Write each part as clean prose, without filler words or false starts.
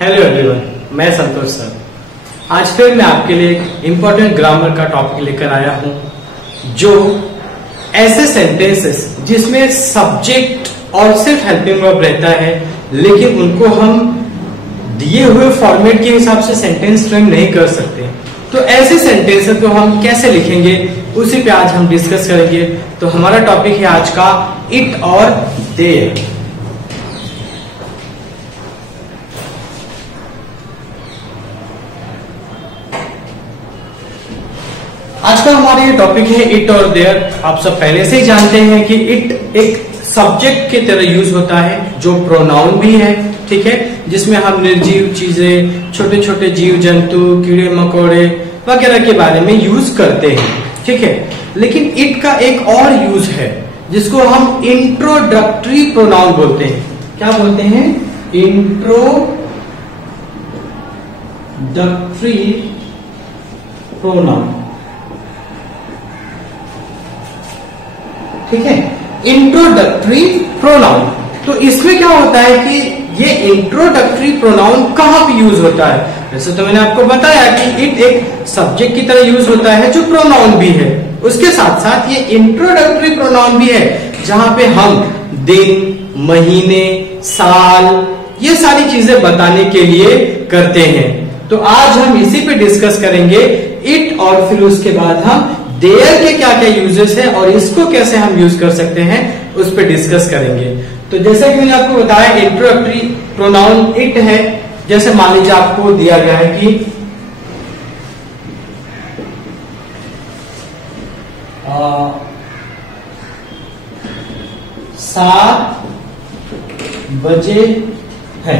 Hello everyone, मैं संतोष sir. आज फिर मैं आपके लिए एक इम्पोर्टेंट ग्रामर का टॉपिक लेकर आया हूं, जो ऐसे सेंटेंसेस जिसमें सब्जेक्ट और सिर्फ हेल्पिंग वर्ब रहता है, लेकिन उनको हम दिए हुए फॉर्मेट के हिसाब से सेंटेंस फ्रेम नहीं कर सकते। तो ऐसे सेंटेंसेस को हम कैसे लिखेंगे, उसी पे आज हम डिस्कस करेंगे। तो हमारा टॉपिक है आज का इट और देयर। आज का हमारा ये टॉपिक है इट और देयर। आप सब पहले से ही जानते हैं कि इट एक सब्जेक्ट की तरह यूज होता है, जो प्रोनाउन भी है, ठीक है, जिसमें हम निर्जीव चीजें, छोटे छोटे जीव जंतु, कीड़े मकोड़े वगैरह के बारे में यूज करते हैं, ठीक है। लेकिन इट का एक और यूज है जिसको हम इंट्रोडक्टरी प्रोनाउन बोलते हैं। क्या बोलते हैं? इंट्रोडक्टरी प्रोनाउन, ठीक है, इंट्रोडक्टरी प्रोनाउन। तो इसमें क्या होता है कि ये इंट्रोडक्टरी प्रोनाउन कहां पे यूज होता है? वैसे तो मैंने आपको बताया कि इट एक सब्जेक्ट की तरह यूज होता है, जो प्रोनाउन भी है। उसके साथ साथ ये इंट्रोडक्टरी प्रोनाउन भी है, जहां पे हम दिन, महीने, साल, ये सारी चीजें बताने के लिए करते हैं। तो आज हम इसी पे डिस्कस करेंगे इट, और फिर उसके बाद हम देयर के क्या क्या यूजेस है और इसको कैसे हम यूज कर सकते हैं, उस पर डिस्कस करेंगे। तो जैसे कि मैंने आपको बताया, इंट्रोडक्टरी प्रोनाउन इट है। जैसे मान लीजिए आपको दिया गया है कि 7 बजे है।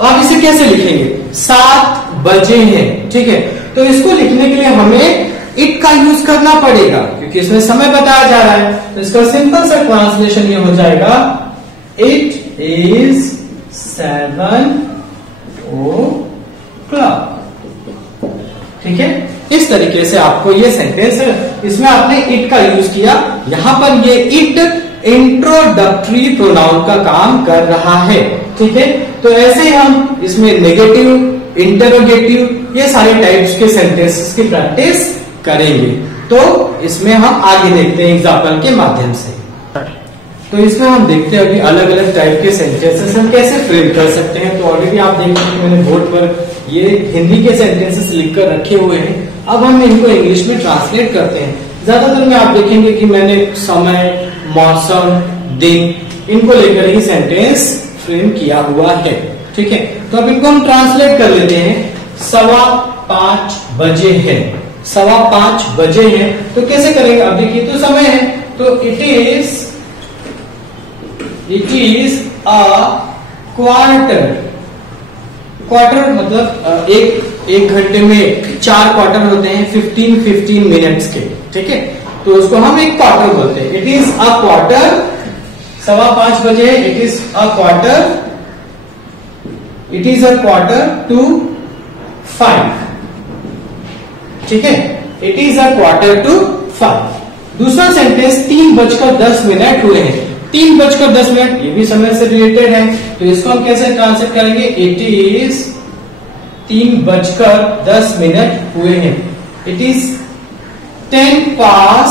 आप इसे कैसे लिखेंगे? 7 बजे हैं, ठीक है। तो इसको लिखने के लिए हमें इट का यूज करना पड़ेगा, क्योंकि इसमें समय बताया जा रहा है। तो इसका सिंपल सा ट्रांसलेशन ये हो जाएगा, इट इज 7 o'clock, ठीक है। इस तरीके से आपको ये सेंटेंस है, इसमें आपने इट का यूज किया। यहां पर ये इट इंट्रोडक्टरी प्रोनाउन का काम कर रहा है, ठीक है। तो ऐसे ही हम इसमें नेगेटिव, इंटरोगेटिव, ये सारे टाइप्स के सेंटेंसेस की प्रैक्टिस करेंगे। तो इसमें हम आगे देखते हैं एग्जाम्पल के माध्यम से। तो इसमें हम देखते हैं अभी अलग अलग टाइप के सेंटेंसेस हम कैसे फ्रेम कर सकते हैं। तो ऑलरेडी आप देख रहे हैं मैंने बोर्ड पर ये हिंदी के सेंटेंसेस लिखकर रखे हुए हैं। अब हम इनको इंग्लिश में ट्रांसलेट करते हैं। ज्यादातर में आप देखेंगे कि मैंने समय, मौसम, दिन, इनको लेकर ही सेंटेंस फ्रेम किया हुआ है, ठीक है। तो अब इनको हम ट्रांसलेट कर लेते हैं। 5:15 बजे है, 5:15 बजे है। तो कैसे करेंगे? अब देखिए, तो समय है, तो इट इज अ क्वार्टर मतलब एक घंटे में 4 क्वार्टर होते हैं, 15 मिनट्स के, ठीक है। तो उसको हम एक क्वार्टर बोलते हैं। इट इज अ क्वार्टर, 5:15 बजे, it is a quarter to 5, ठीक है। It is a quarter to 5। दूसरा सेंटेंस 3:10 हुए हैं। 3:10, ये भी समय से रिलेटेड है। तो इसको हम कैसे ट्रांसलेट करेंगे? इट इज 3:10 हुए हैं। इट इज 3:10,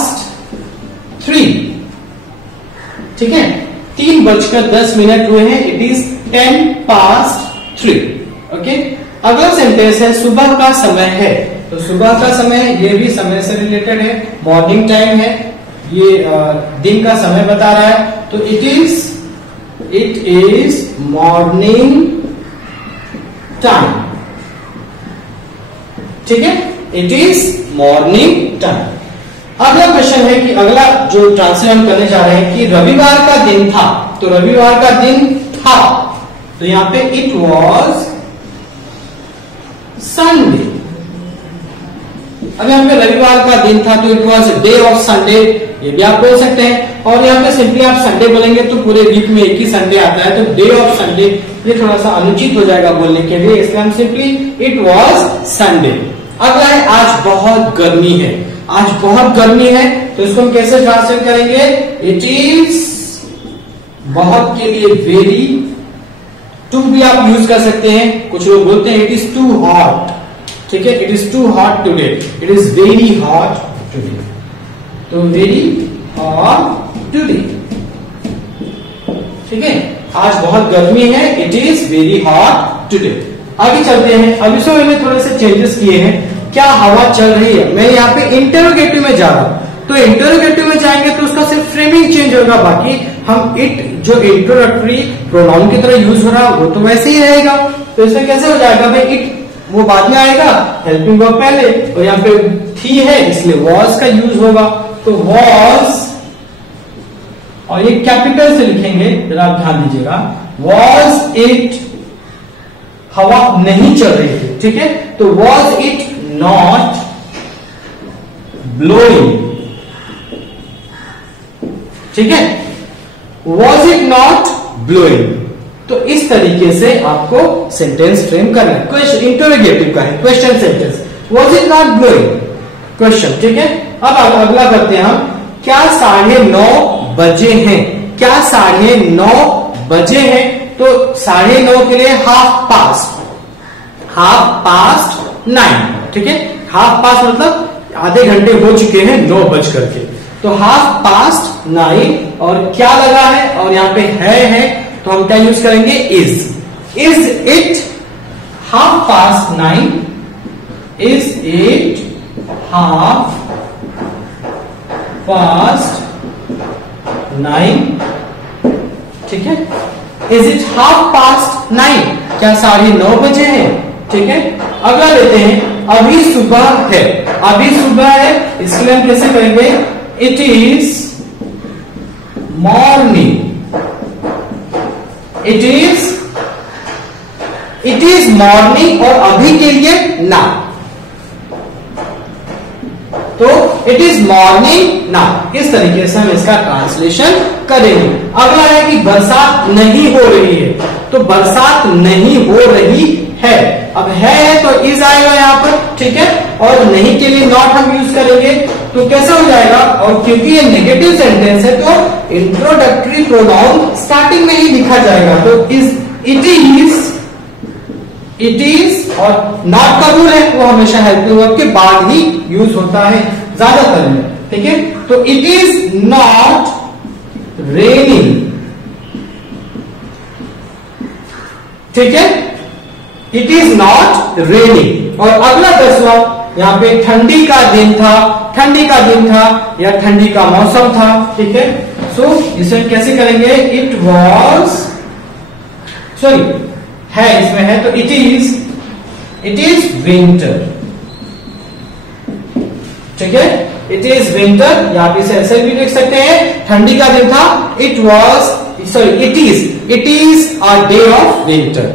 ठीक है। 3:10 हुए हैं, इट इज 10:03, ओके। अगला सेंटेंस है सुबह का समय है। तो सुबह का समय, ये भी समय से रिलेटेड है, मॉर्निंग टाइम है, ये दिन का समय बता रहा है। तो इट इज मॉर्निंग टाइम, ठीक है। It is morning time. अगला क्वेश्चन है कि अगला जो ट्रांसलेट हम करने जा रहे हैं कि रविवार का दिन था। तो रविवार का दिन था, तो यहां पे इट वॉज संडे। अब यहाँ पे रविवार का दिन था, तो it was day of Sunday, ये भी आप बोल सकते हैं। और यहाँ पे सिंपली आप संडे बोलेंगे तो पूरे वीक में एक ही संडे आता है, तो डे ऑफ संडे ये थोड़ा सा अनुचित हो जाएगा बोलने के लिए, इसलिए हम सिंपली इट वॉज संडे। अगला है आज बहुत गर्मी है। आज बहुत गर्मी है, तो इसको हम कैसे ट्रांसलेट करेंगे? इट इज बहुत के लिए वेरी टू भी आप यूज कर सकते हैं। कुछ लोग बोलते हैं इट इज टू हॉट, ठीक है, it is too hot today, it is very hot today, तो वेरी हॉट टुडे, ठीक है, आज बहुत गर्मी है, it is very hot today. आगे चलते हैं। अब इसमें मैंने थोड़े से चेंजेस किए हैं। क्या हवा चल रही है, मैं यहाँ पे इंटरोगेटिव में जा रहा हूं, तो इंटरोगेटिव में जाएंगे तो उसका सिर्फ फ्रेमिंग चेंज होगा, बाकी हम इट जो इंट्रोडक्टरी प्रोनाउन की तरह यूज हो रहा है वो तो वैसे ही रहेगा। तो इसमें कैसे हो जाएगा भाई, इट वो बाद में आएगा, हेल्पिंग वर्ब पहले, और यहाँ पे थी है इसलिए वॉज का यूज होगा, तो वॉज, और ये कैपिटल से लिखेंगे, जरा आप ध्यान दीजिएगा, वॉज इट, हवा नहीं चल रही थी, ठीक है, तो वॉज इट नॉट ब्लोइंग, ठीक है, वॉज इट नॉट ब्लोइंग। तो इस तरीके से आपको सेंटेंस फ्रेम करना है। क्वेश्चन इंटरोगेटिव का है, question sentence, was it not blowing, question, ठीक है। अब अगला करते हैं हम, क्या 9:30 बजे हैं, क्या 9:30 बजे हैं, तो 9:30 के लिए हाफ पास्ट 9, ठीक है, हाफ पास्ट मतलब आधे घंटे हो चुके हैं 9 बज करके, तो हाफ पास्ट 9, और क्या लगा है, और यहाँ पे है, तो हम क्या यूज करेंगे, is it half past 9, is it half past 9, ठीक है, इज इट हाफ पास्ट 9, क्या 9:30 बजे है, ठीक है। अगला लेते हैं, अभी सुबह है, अभी सुबह है, इसलिए हम कैसे करेंगे, it is morning, it is morning, और अभी के लिए ना, तो इट इज मॉर्निंग ना, इस तरीके से हम इसका ट्रांसलेशन करेंगे। अगला है कि बरसात नहीं हो रही है, तो बरसात नहीं हो रही है, अब है तो इज आएगा यहाँ पर, ठीक है, और नहीं के लिए नॉट हम यूज करेंगे, तो कैसे हो जाएगा, और क्योंकि ये नेगेटिव सेंटेंस है तो इंट्रोडक्टरी प्रोनाउन स्टार्टिंग में ही लिखा जाएगा, तो इट इज और नॉट का रूल है वो हमेशा हेल्पिंग वर्ब के बाद ही यूज होता है ज्यादातर में, ठीक है, तो इट इज नॉट रेनिंग, ठीक है, इट इज नॉट रेनिंग। और अगला 10वां, यहाँ पे ठंडी का दिन था, ठंडी का दिन था या ठंडी का मौसम था, ठीक है, सो इसे कैसे करेंगे, इट वॉज, सॉरी है इसमें है, तो इट इज विंटर, ठीक है, इट इज विंटर, या आप इसे ऐसे भी लिख सकते हैं, ठंडी का दिन था, it is a day of winter,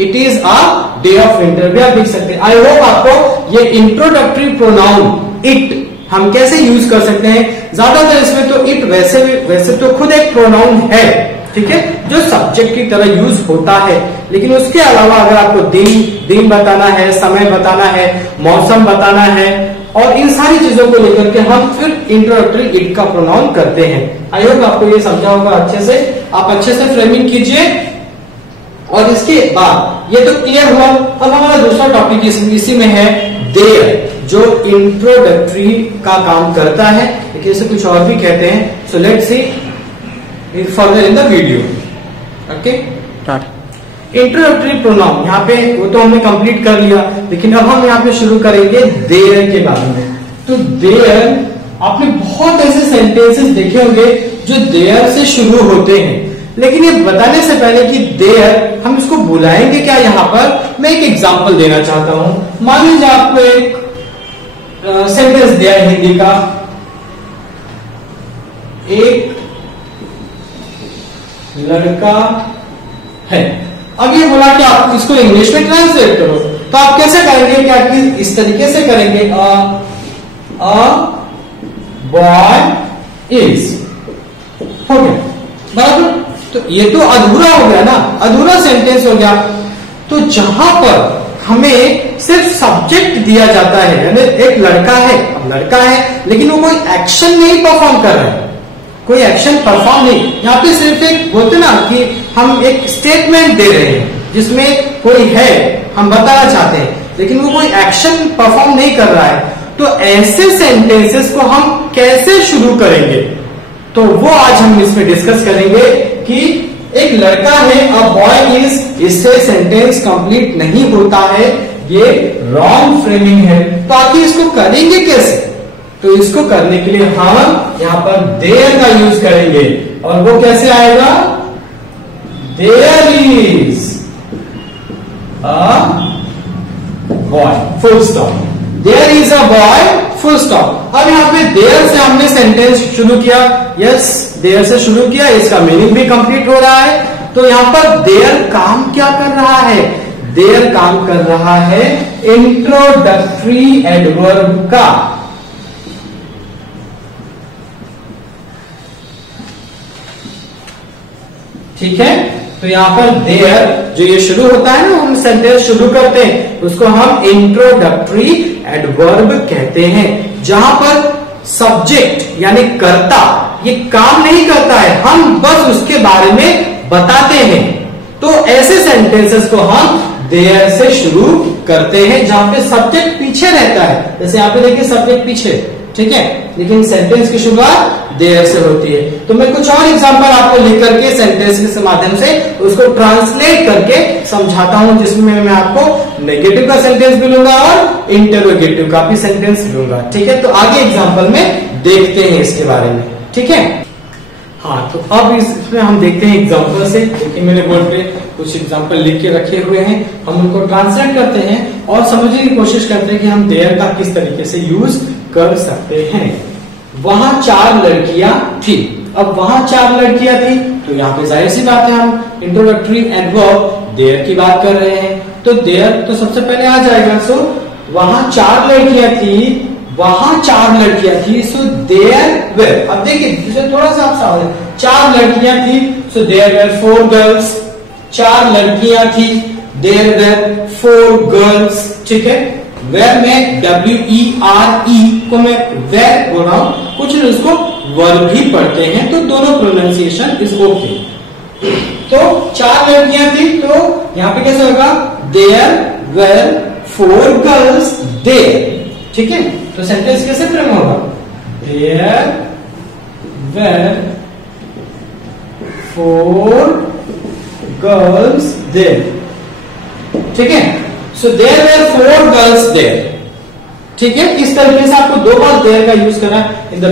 it is a day of winter भी आप लिख सकते हैं। आई होप आपको ये इंट्रोडक्टरी प्रोनाउन इट हम कैसे यूज कर सकते हैं, ज्यादातर इसमें तो इट वैसे तो खुद एक प्रोनाउन है, ठीक है, जो सब्जेक्ट की तरह यूज होता है, लेकिन उसके अलावा अगर आपको दिन बताना है, समय बताना है, मौसम बताना है, और इन सारी चीजों को लेकर के हम फिर इंट्रोडक्टरी इट का प्रोनाउन करते हैं। आई होप आपको ये समझा होगा अच्छे से, आप अच्छे से फ्रेमिंग कीजिए। और इसके बाद ये तो क्लियर हुआ, अब हमारा दूसरा टॉपिक इसी में है देयर, जो इंट्रोडक्टरी का काम करता है, लेकिन इसे कुछ और भी कहते हैं। So let's see further in the video, okay. Introductory pronoun यहाँ पे वो तो हमने कंप्लीट कर लिया, लेकिन अब हम यहाँ पे शुरू करेंगे देयर के बारे में। तो देयर, आपने बहुत ऐसे सेंटेंसेस देखे होंगे जो देयर से शुरू होते हैं, लेकिन ये बताने से पहले कि देयर हम इसको बुलाएंगे क्या, यहाँ पर मैं एक एग्जांपल देना चाहता हूं। मान लीजिए आपको एक सेंटेंस दिया है हिंदी का, एक लड़का है, अब ये बोला कि आप इसको इंग्लिश में ट्रांसलेट करो, तो आप कैसे करेंगे, क्या इस तरीके से करेंगे, अ बॉय इज, हो गया बराबर। तो ये तो अधूरा हो गया ना, अधूरा सेंटेंस हो गया। तो जहां पर हमें सिर्फ सब्जेक्ट दिया जाता है, यानी एक लड़का है, अब लड़का है लेकिन वो कोई एक्शन नहीं परफॉर्म कर रहा है, कोई एक्शन परफॉर्म नहीं, यहाँ पे सिर्फ एक बोलते ना कि हम एक स्टेटमेंट दे रहे हैं जिसमें कोई है, हम बताना चाहते हैं, लेकिन वो कोई एक्शन परफॉर्म नहीं कर रहा है, तो ऐसे सेंटेंसेस को हम कैसे शुरू करेंगे, तो वो आज हम इसमें डिस्कस करेंगे कि एक लड़का है, अ बॉय इज, इससे सेंटेंस कंप्लीट नहीं होता है, ये रॉन्ग फ्रेमिंग है। तो आखिर इसको करेंगे कैसे? तो इसको करने के लिए हम यहां पर देयर का यूज करेंगे, और वो कैसे आएगा? There is a boy, full stop. There is a boy, full stop. अब यहाँ पे देयर से हमने सेंटेंस शुरू किया, यस देयर से शुरू किया, इसका मीनिंग भी कंप्लीट हो रहा है। तो यहाँ पर देयर काम क्या कर रहा है? देयर काम कर रहा है इंट्रोडक्टरी एडवर्ब का। ठीक है, तो यहां पर देयर जो ये शुरू होता है ना, हम सेंटेंस शुरू करते हैं, उसको हम इंट्रोडक्टरी एडवर्ब कहते हैं, जहां पर सब्जेक्ट यानी कर्ता ये काम नहीं करता है, हम बस उसके बारे में बताते हैं। तो ऐसे सेंटेंसेस को हम देयर से शुरू करते हैं, जहां पे सब्जेक्ट पीछे रहता है। जैसे यहाँ पे देखिए सब्जेक्ट पीछे, ठीक है, लेकिन सेंटेंस की शुरुआत देयर से होती है। तो मैं कुछ और एग्जांपल आपको लिख करके सेंटेंस के माध्यम से उसको ट्रांसलेट करके समझाता हूं, जिसमें मैं आपको नेगेटिव का सेंटेंस भी लूंगा और इंटरोगेटिव का भी सेंटेंस लूंगा। ठीक है, तो आगे एग्जांपल में देखते हैं इसके बारे में। ठीक है, हाँ, तो अब इसमें हम देखते हैं एग्जांपल से। देखिए मेरे बोर्ड पे कुछ एग्जांपल लिख के रखे हुए हैं, हम उनको ट्रांसलेट करते हैं और समझने की कोशिश करते हैं कि हम देयर का किस तरीके से यूज कर सकते हैं। वहां 4 लड़कियां थी। अब वहां 4 लड़कियां थी, तो यहाँ पे जाहिर सी बात है हम इंट्रोडक्टरी एडवर्ब देयर की बात कर रहे हैं, तो देयर तो सबसे पहले आ जाएगा। सो वहां 4 लड़कियां थी, वहां 4 लड़कियां थी, सो देयर वेर। अब देखिए थोड़ा सा आप समझ, 4 लड़कियां थी, सो देयर वेर 4 गर्ल्स। 4 लड़कियां थी, देयर वेर 4 गर्ल्स। ठीक है, वेर में WERE को मैं वेर बोल रहा हूं, कुछ लोग इसको वर्ब भी पढ़ते हैं, तो दोनों प्रोनाउंसिएशन इज ओके। तो 4 लड़कियां थी, तो यहां पे कैसे होगा? There were 4 girls there. ठीक है, तो सेंटेंस कैसे फ्रेम होगा? There were 4 girls there. ठीक है, so there were 4 girls there. ठीक है, इस तरीके से आपको 2 बार देयर का यूज करना है इन द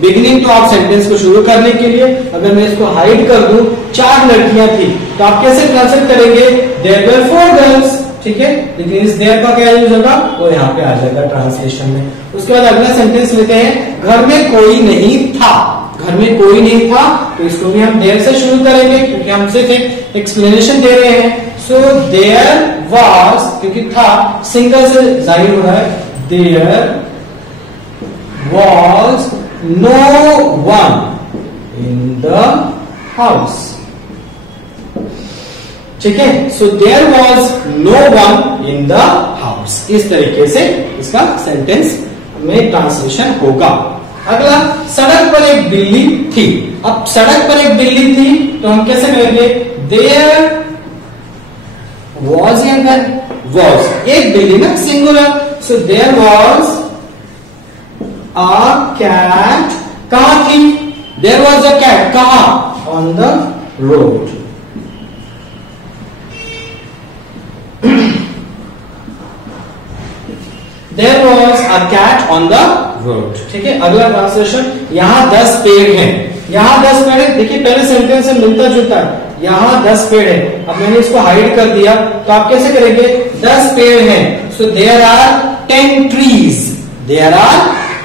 बिगिनिंग तो आप सेंटेंस को शुरू करने के लिए, अगर मैं इसको हाइड कर दूं 4 लड़कियां थी, तो आप कैसे ट्रांसलेट करेंगे? There were 4 girls. ठीक है, लेकिन इस देयर का क्या यूज होगा? वो यहाँ पे आ जाएगा ट्रांसलेशन में। उसके बाद अगला सेंटेंस लेते हैं, घर में कोई नहीं था। घर में कोई नहीं था, तो इसको भी हम देयर से शुरू करेंगे, क्योंकि हम सिर्फ एक एक्सप्लेनेशन दे रहे हैं। सो देयर वाज, क्योंकि था सिंगल से जाहिर हो रहा है, there was no one in the house. ठीक है, so there was no one in the house. इस तरीके से इसका सेंटेंस में ट्रांसलेशन होगा। अगला, सड़क पर एक बिल्ली थी। अब सड़क पर एक बिल्ली थी, तो हम कैसे करेंगे? देयर वॉज या देयर वॉज, एक बिल्ली ना, singular, so there was a cat. कहां थी? देयर वॉज अ कैट, कहां? On the road. There was a cat on the road. ठीक है, अगला ट्रांसलेशन, यहाँ 10 पेड़ हैं। यहाँ 10 पेड़ है, देखिए पहले सेंटेंस से मिलता जुलता है, यहाँ 10 पेड़ है। अब मैंने इसको हाइड कर दिया, तो आप कैसे करेंगे? 10 पेड़ हैं, so there are 10 trees. There are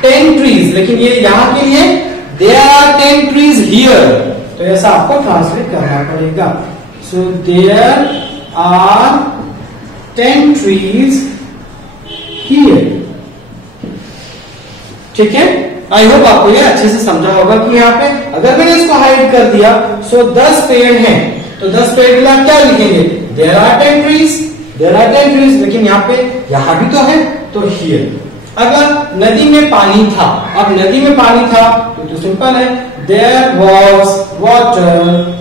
10 trees, लेकिन ये यहाँ के लिए देयर आर 10 ट्रीज हियर, तो ऐसा आपको ट्रांसलेट करना पड़ेगा। So there are 10 trees here. ठीक है, आई होप आपको ये अच्छे से समझा होगा कि यहाँ पे अगर मैंने इसको हाइड कर दिया, सो 10 पेड़ हैं, तो 10 पेड़ के लिए आप क्या लिखेंगे? There are 10 trees, there are 10 trees, लेकिन यहाँ पे यहाँ भी तो है, तो हियर। अगर नदी में पानी था, अब नदी में पानी था, तो सिंपल है, there was water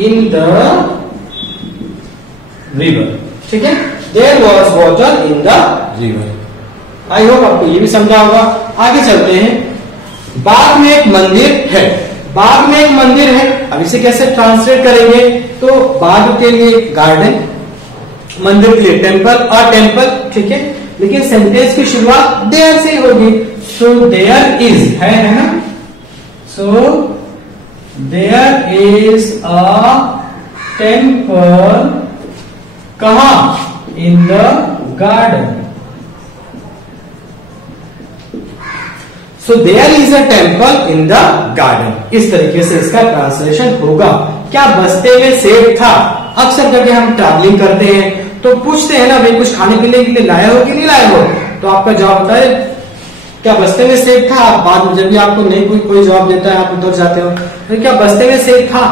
in the river, ठीक है, there was water in the river. I hope आपको ये भी समझा होगा। आगे चलते हैं। बाग में एक मंदिर है, बाग में एक मंदिर है। अब इसे कैसे ट्रांसलेट करेंगे? तो बाग के लिए गार्डन, मंदिर के लिए टेम्पल और टेम्पल, ठीक है, लेकिन सेंटेंस की शुरुआत देयर से होगी। सो देयर इज है ना, so there is a temple कहां? In the garden. So there is a temple in the garden. इस तरीके से इसका ट्रांसलेशन होगा। क्या बस्ते में सेब था? अक्सर करके हम ट्रैवलिंग करते हैं तो पूछते हैं ना, भाई कुछ खाने पीने के लिए लाए हो कि नहीं लाए हो? तो आपका जवाब होता है क्या बस्ते में सेब था? बाद में जब भी आपको नहीं कोई जवाब देता है आप उधर जाते हो, तो क्या बस्ते में सेब था?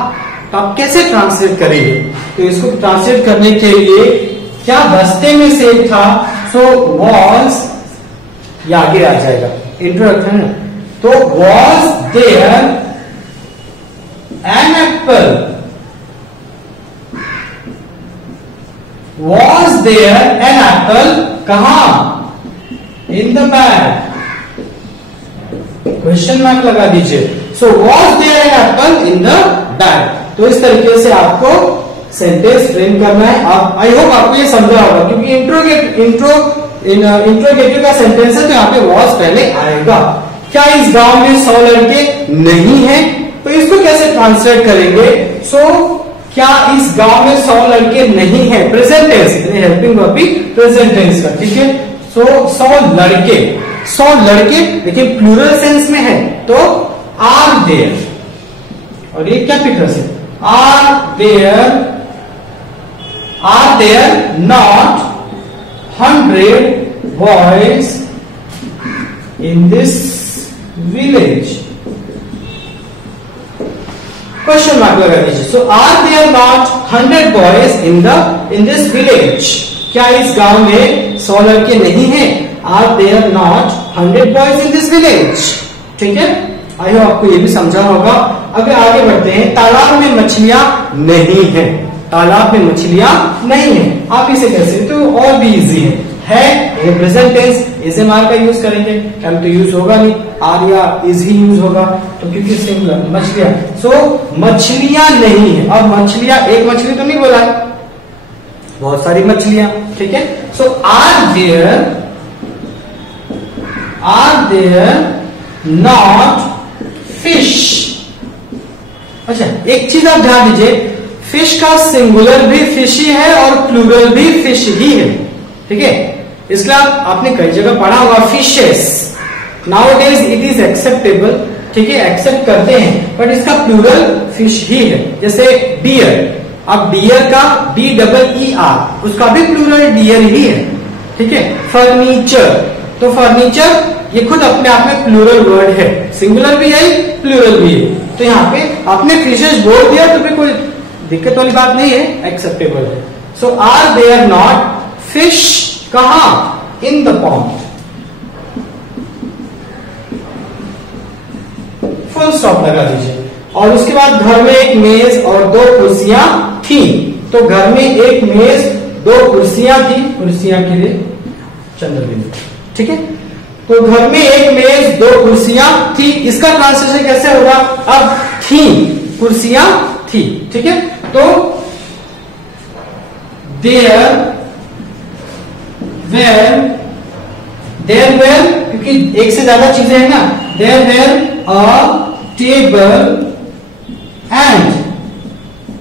तो आप कैसे ट्रांसलेट करेंगे? तो इसको ट्रांसलेट करने के लिए क्या बस्ते में सेब था? सो वॉज, ये आगे आ जाएगा इंट्रोडक्शन। तो was there an apple, was there an apple कहां? In the bag. Question mark लगा दीजिए। So was there an apple in the bag. तो इस तरीके से आपको सेंटेंस फ्रेम करना है। आप, आई होप आपको ये समझा होगा, क्योंकि इंट्रोगेटिव का सेंटेंस है तो यहाँ पे वॉज पहले आएगा। क्या इस गांव में 100 लड़के नहीं है? तो इसको कैसे ट्रांसलेट करेंगे? सो क्या इस गांव में 100 लड़के नहीं है? प्रेजेंट टेंस, हेल्पिंग वर्ब भी प्रेजेंट टेंस का, ठीक है। सो 100 लड़के, 100 लड़के, लेकिन प्लूरल सेंस में है तो आर देयर, और ये कैपिटल से are there not 100 boys in this village. Question mark लगा दीजिए। So are there not 100 boys in this village? क्या इस गांव में 100 लड़के नहीं हैं? Are there not 100 boys in this village, ठीक है। आई होप आपको ये भी समझा होगा। अगर आगे बढ़ते हैं। तालाब में मछलियां नहीं है, तालाब में मछलियां नहीं है। आप इसे कैसे, तो और भी इजी है ये प्रेजेंट टेंस, इसे मार का यूज करेंगे, एम तो यूज होगा नहीं, आर या इज ही यूज होगा, तो क्योंकि सिंगुलर मछलियां। सो मछलियां नहीं है। अब मछलियां, एक मछली तो नहीं बोला है, बहुत सारी मछलियां, ठीक है। सो आर देयर नॉट फिश। अच्छा, एक चीज आप ध्यान दीजिए, फिश का सिंगुलर भी फिश ही है और प्लूरल भी फिश ही है, ठीक है। इसलिए आपने कई जगह पढ़ा होगा fishes. Now days it is acceptable, ठीक है, एक्सेप्ट करते हैं, बट इसका प्लूरल फिश ही है। जैसे डियर, अब डियर का DEER, उसका भी प्लूरल डियर ही है, ठीक है। फर्नीचर, तो फर्नीचर ये खुद अपने आप में प्लूरल वर्ड है, सिंगुलर भी है प्लूरल भी है। तो यहाँ पे आपने फिशेस बोल दिया तो फिर कोई दिक्कत वाली बात नहीं है, एक्सेप्टेबल है। सो आर देयर नॉट फिश कहां? In the pond. Full stop लगा दीजिए। और उसके बाद घर में एक मेज और 2 कुर्सियां थी। तो घर में एक मेज 2 कुर्सियां थी, कुर्सियां के लिए चंद्रबिंदु, ठीक है। तो घर में एक मेज 2 कुर्सियां थी, इसका ट्रांसलेशन कैसे होगा? अब थी, कुर्सियां थी, ठीक है। तो देयर वेर, क्योंकि एक से ज्यादा चीजें हैं ना, there were a table and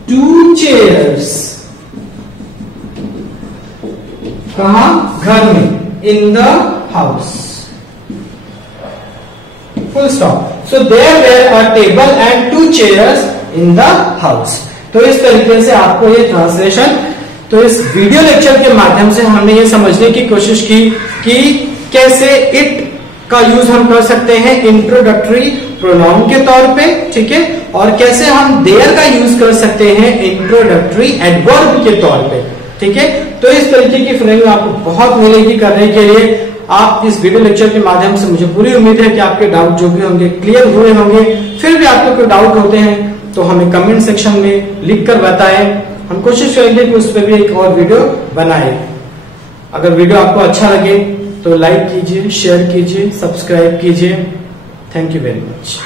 2 chairs. कहां? घर में, in the house. Full stop. So there were a table and 2 chairs in the house. तो इस तरीके से आपको ये ट्रांसलेशन, तो इस वीडियो लेक्चर के माध्यम से हमने ये समझने की कोशिश की कि कैसे इट का यूज हम कर सकते हैं इंट्रोडक्टरी प्रोनाउन के तौर पे, ठीक है, और कैसे हम देयर का यूज कर सकते हैं इंट्रोडक्टरी एडवर्ब के तौर पे, ठीक है। तो इस तरीके की फ्रेमिंग आपको बहुत मिलेगी करने के लिए। आप इस वीडियो लेक्चर के माध्यम से, मुझे पूरी उम्मीद है कि आपके डाउट जो भी होंगे क्लियर हुए होंगे। फिर भी आपको कोई डाउट होते हैं तो हमें कमेंट सेक्शन में लिखकर बताएं। हम कोशिश करेंगे कि उस पर भी एक और वीडियो बनाए। अगर वीडियो आपको अच्छा लगे तो लाइक कीजिए, शेयर कीजिए, सब्सक्राइब कीजिए। Thank you very much.